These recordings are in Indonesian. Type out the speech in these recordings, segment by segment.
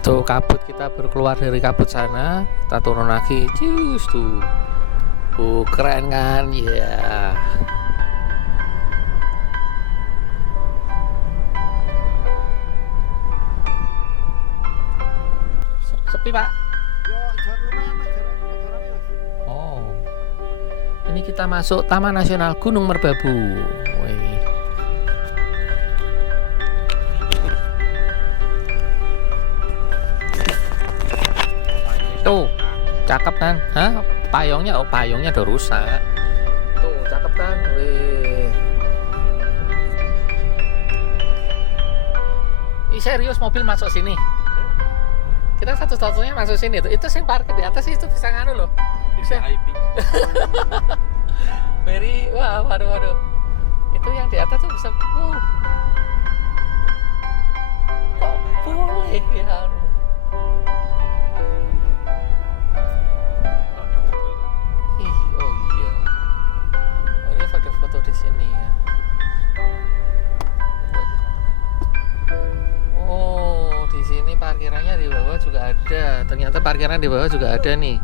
Tuh kabut, kita baru keluar dari kabut sana, kita turun lagi. Cus tuh. Keren kan? Ya. Sepi, Pak. Oh. Ini kita masuk Taman Nasional Gunung Merbabu. Wih. Tuh, cakep kan? Hah? Payungnya, oh payungnya udah rusak. Tuh, cakep kan? Wih. Ih, serius mobil masuk sini. Kita satu-satunya masuk sini tuh. Itu yang parkir di atas itu bisa nganu loh. Bisa IP. Wah, waduh. Itu yang di atas tuh bisa. Kok boleh ya? Foto di sini ya. Oh, di sini parkirannya di bawah juga ada. Ternyata parkiran di bawah juga ada nih.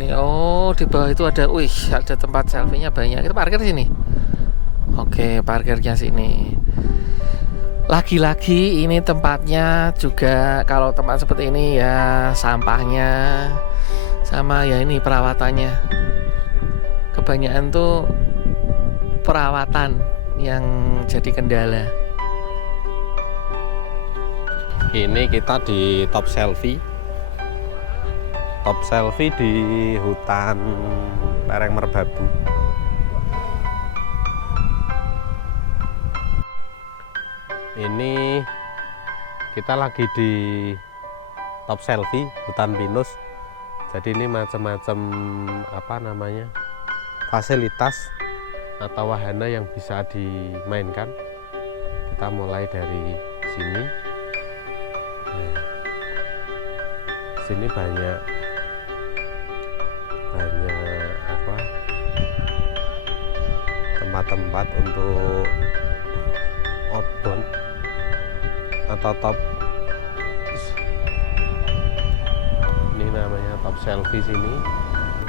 Nih, oh di bawah itu ada. Wih, ada tempat selfie-nya banyak. Kita parkir di sini. Oke, parkirnya sini. Lagi-lagi ini tempatnya juga kalau tempat seperti ini ya sampahnya sama ya ini perawatannya. Kebanyakan tuh perawatan yang jadi kendala. Ini kita di top selfie di hutan lereng Merbabu. Ini kita lagi di top selfie hutan pinus. Jadi ini macam-macam fasilitas atau wahana yang bisa dimainkan. Kita mulai dari sini. Nah, sini banyak tempat-tempat untuk outbound atau top. Ini namanya top selfie sini.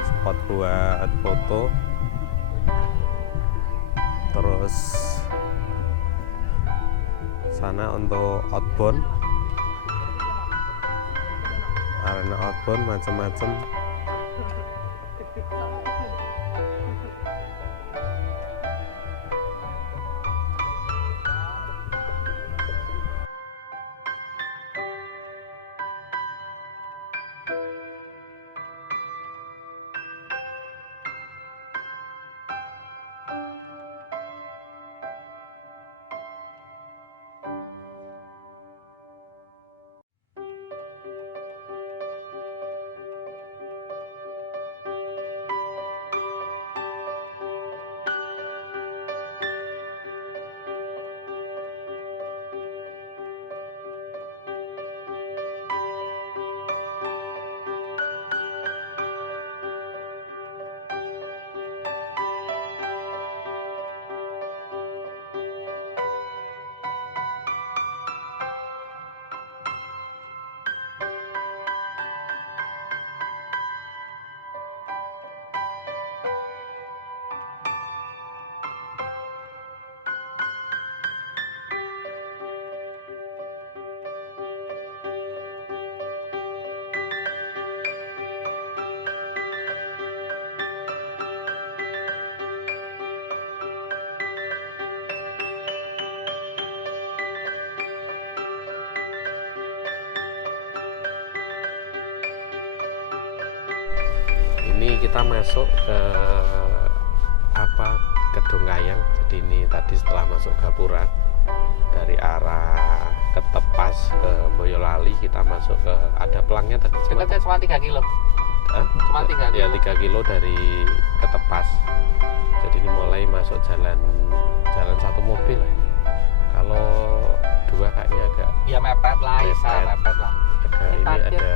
Spot buat foto. Terus sana untuk outbound, arena outbound macam-macam. Ini kita masuk ke Dongkayang. Jadi ini tadi setelah masuk Gapura dari arah Ketepas ke Boyolali, kita masuk ke ada pelangnya tadi. Cuma 3 kilo. Cuma 3 kilo. Ya 3 kilo dari Ketepas. Jadi ini mulai masuk jalan satu mobil lah. Kalau dua kayaknya agak ya mepet lah. Ini ada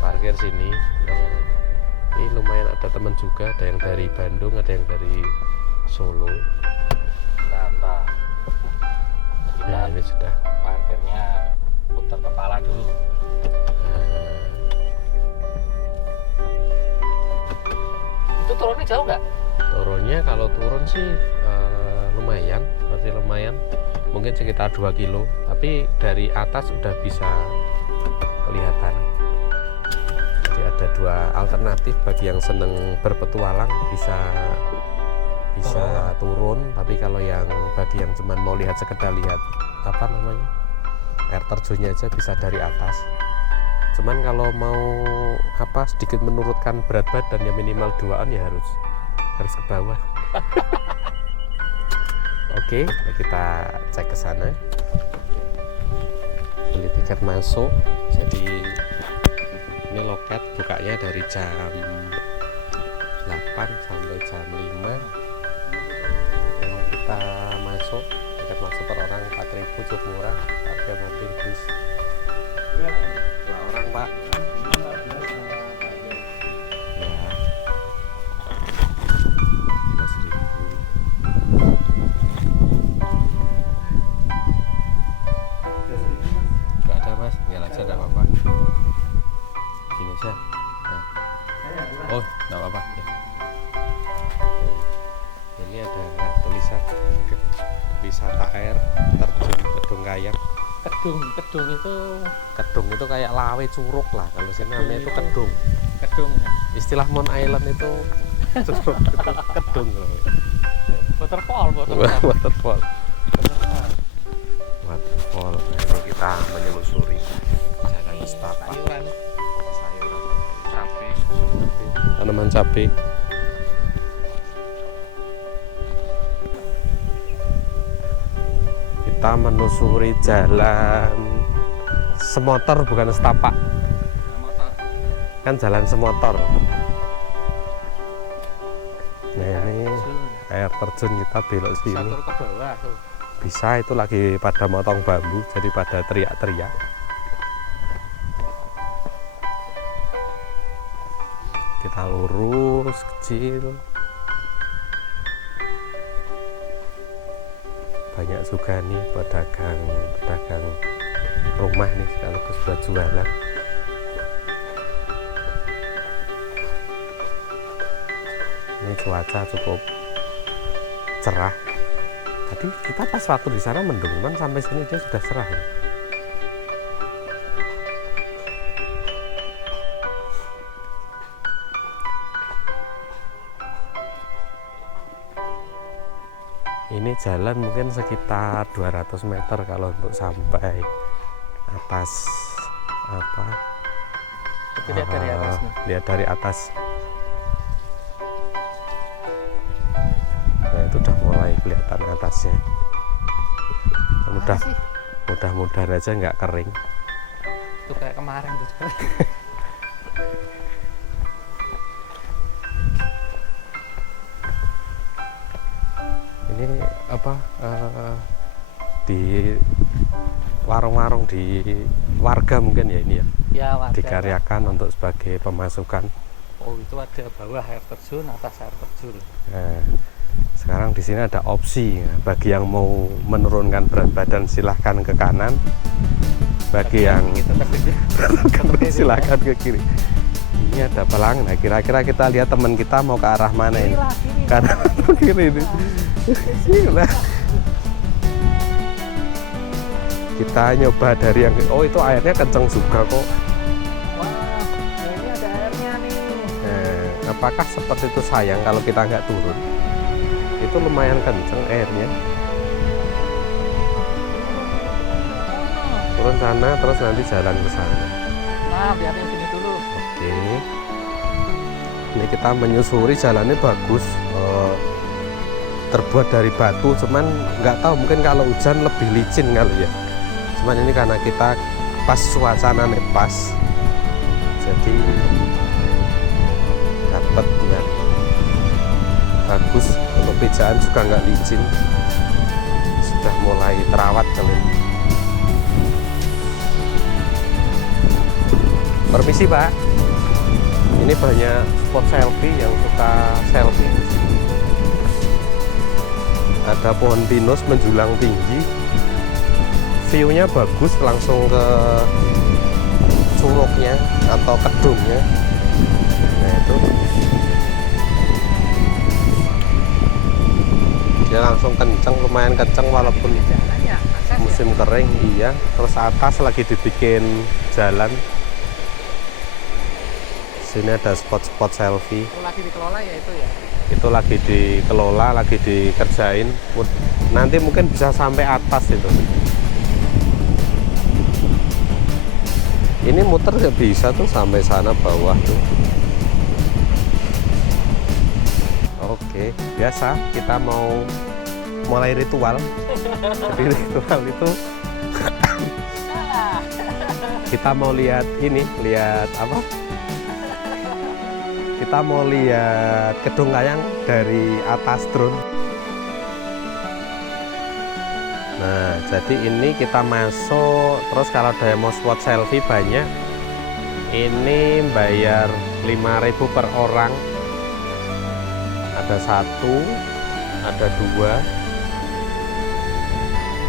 parkir sini. Ini lumayan ada teman juga, ada yang dari Bandung, ada yang dari Solo. Nah. Ya ini sudah Parkirnya Putar kepala dulu. Itu turunnya jauh nggak? Turunnya kalau turun sih lumayan, berarti lumayan, mungkin sekitar 2 kilo, tapi dari atas udah bisa kelihatan. Jadi ada dua alternatif bagi yang seneng berpetualang, bisa turun, tapi kalau yang bagi yang cuman mau lihat sekedar lihat apa namanya air terjunnya aja bisa dari atas. Cuman kalau mau apa sedikit menurunkan berat badan ya minimal 2an ya harus ke bawah. Oke, kita cek ke sana. Beli tiket masuk. Jadi ini loket bukanya dari jam 8 sampai jam 5. Yang kita masuk, tiket masuk per orang 4.000, cukup murah. Harga mobil bis. 2 orang, Pak. Ya. 15.000. Nggak ada, Mas. Tinggal aja, nggak apa-apa. Gini aja. Nah. Oh, nggak apa-apa. Ya. Ini ada tulisan wisata air terjun Kedung Kayak. Kedung itu kayak lawe curug lah, kalau sini namanya itu kedung. Istilah Mon Island itu curug itu kedung loh. Waterfall. Nah, ini kita menyelusuri jalan setapak sayuran cabai, tanaman cabai. Kita menusuri jalan semotor, bukan setapak, kan jalan semotor. Nah ini air terjun, kita belok sini. Bisa, itu lagi pada motong bambu, jadi pada teriak-teriak. Kita lurus kecil. Banyak juga nih pedagang rumah nih sekaligus buat jualan. Ini cuaca cukup cerah. Tadi kita pas waktu di sana mendung, cuman sampai sini dia sudah cerah ya. Ini jalan mungkin sekitar 200 meter kalau untuk sampai atas apa? Lihat dari atas. Lihat dari atas. Nah itu udah mulai kelihatan atasnya. Mudah-mudahan aja nggak kering. Itu kayak kemarin tuh. Ini apa di warung-warung di warga mungkin ya ini ya, warga, dikaryakan untuk sebagai pemasukan. Oh itu ada bawah air terjun, atas air terjun. Nah, sekarang di sini ada opsi bagi yang mau menurunkan berat badan silahkan ke kanan, bagi yang silahkan ke kiri. Ini ada pelang. Nah kira-kira kita lihat teman kita mau ke arah mana ini? Kanan atau kiri ini? Kita nyoba dari yang itu airnya kenceng juga kok. Wah, ini ada airnya nih. Nah, apakah seperti itu sayang kalau kita nggak turun? Itu lumayan kenceng airnya. Turun sana terus nanti jalan ke sana. Nah, biar yang sini dulu. Oke. Ini kita menyusuri, jalannya bagus. Terbuat dari batu, cuman nggak tahu mungkin kalau hujan lebih licin kali ya. Cuman ini karena kita pas suasana pas, jadi dapat ya bagus. Untuk pijaan juga nggak licin, sudah mulai terawat kali. Permisi Pak, ini banyak spot selfie yang suka selfie. Ada pohon pinus menjulang tinggi, view-nya bagus langsung ke curugnya atau kedungnya. Nah itu dia langsung kenceng, lumayan kenceng walaupun musim kering. Iya, terus atas lagi dibikin jalan. Sini ada spot-spot selfie. Itu lagi dikelola ya itu ya? Itu lagi dikelola, lagi dikerjain. Nanti mungkin bisa sampai atas itu. Ini muter nggak bisa tuh sampai sana bawah tuh. Oke, biasa kita mau mulai ritual. Jadi ritual itu kita mau lihat ini, lihat apa? Kita mau lihat Kedung Kayang dari atas drone. Nah, jadi ini kita masuk, terus kalau ada yang mau spot selfie banyak, ini bayar 5.000 per orang. Ada 1, ada 2.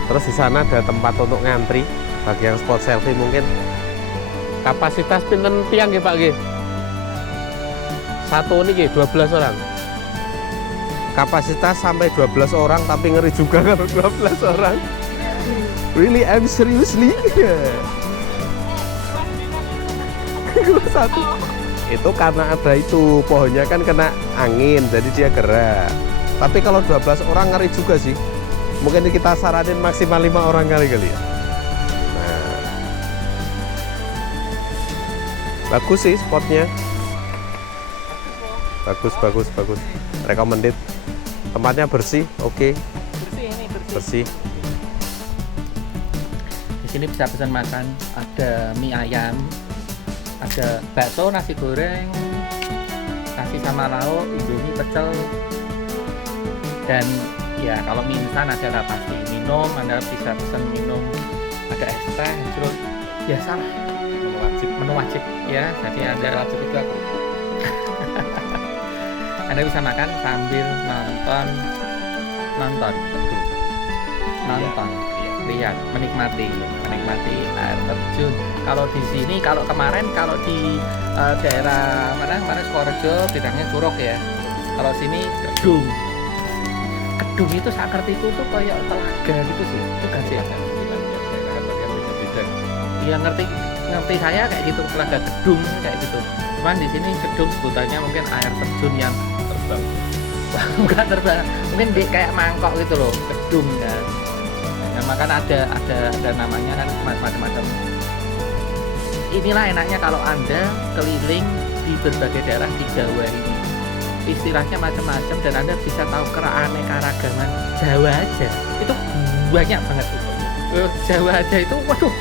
Terus di sana ada tempat untuk ngantri bagi yang spot selfie mungkin. Kapasitas pinten tiang nggih Pak nggih? Satu ini 12 orang. Kapasitas sampai 12 orang, tapi ngeri juga kalau 12 orang. Really, I'm seriously. Satu. Itu karena ada itu pohonnya kan kena angin, jadi dia gerak. Tapi kalau 12 orang ngeri juga sih. Mungkin kita saranin maksimal 5 orang kali ya. Nah, bagus sih spotnya. Bagus. Recommended. Tempatnya bersih, oke. Bersih ini, Bersih. Di sini bisa pesan makan, ada mie ayam, ada bakso, nasi goreng, nasi sama lauk, indomie, pecel, dan ya kalau mie instan ada lah pasti. Minum, Anda bisa pesan minum, ada es teh, jeruk, biasa lah. Menu wajib ya, jadi Anda wajib itu aku. Anda bisa makan sambil nonton, lihat, menikmati air terjun. Kalau di sini, kalau kemarin, kalau di daerah mana kemarin Sukorejo bidangnya curug ya. Kalau sini Kedung. Kedung itu saya ngerti itu tuh kayak telaga gitu sih. Itu kan sih. Iya ngerti saya kayak gitu, telaga Kedung kayak gitu. Cuman di sini Kedung sebutannya mungkin air terjun yang terbang. Bukan terbang, mungkin kayak mangkok gitu loh, Kedung kan. Nah, makanya ada namanya kan macam-macam. Inilah enaknya kalau Anda keliling di berbagai daerah di Jawa ini. Istilahnya macam-macam dan Anda bisa tahu keanekaragaman Jawa aja. Itu banyak banget. Jawa aja itu waduh.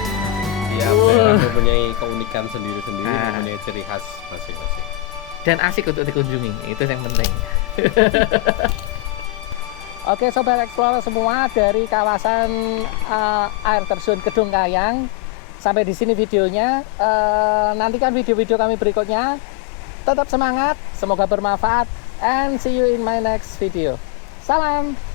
Ya, daerah mempunyai keunikan sendiri-sendiri, mempunyai ciri khas masing-masing. Dan asik untuk dikunjungi, itu yang penting. Oke Sobat Explorer semua, dari kawasan air terjun Kedung Kayang sampai di sini videonya. Nantikan video-video kami berikutnya. Tetap semangat, semoga bermanfaat, and see you in my next video. Salam.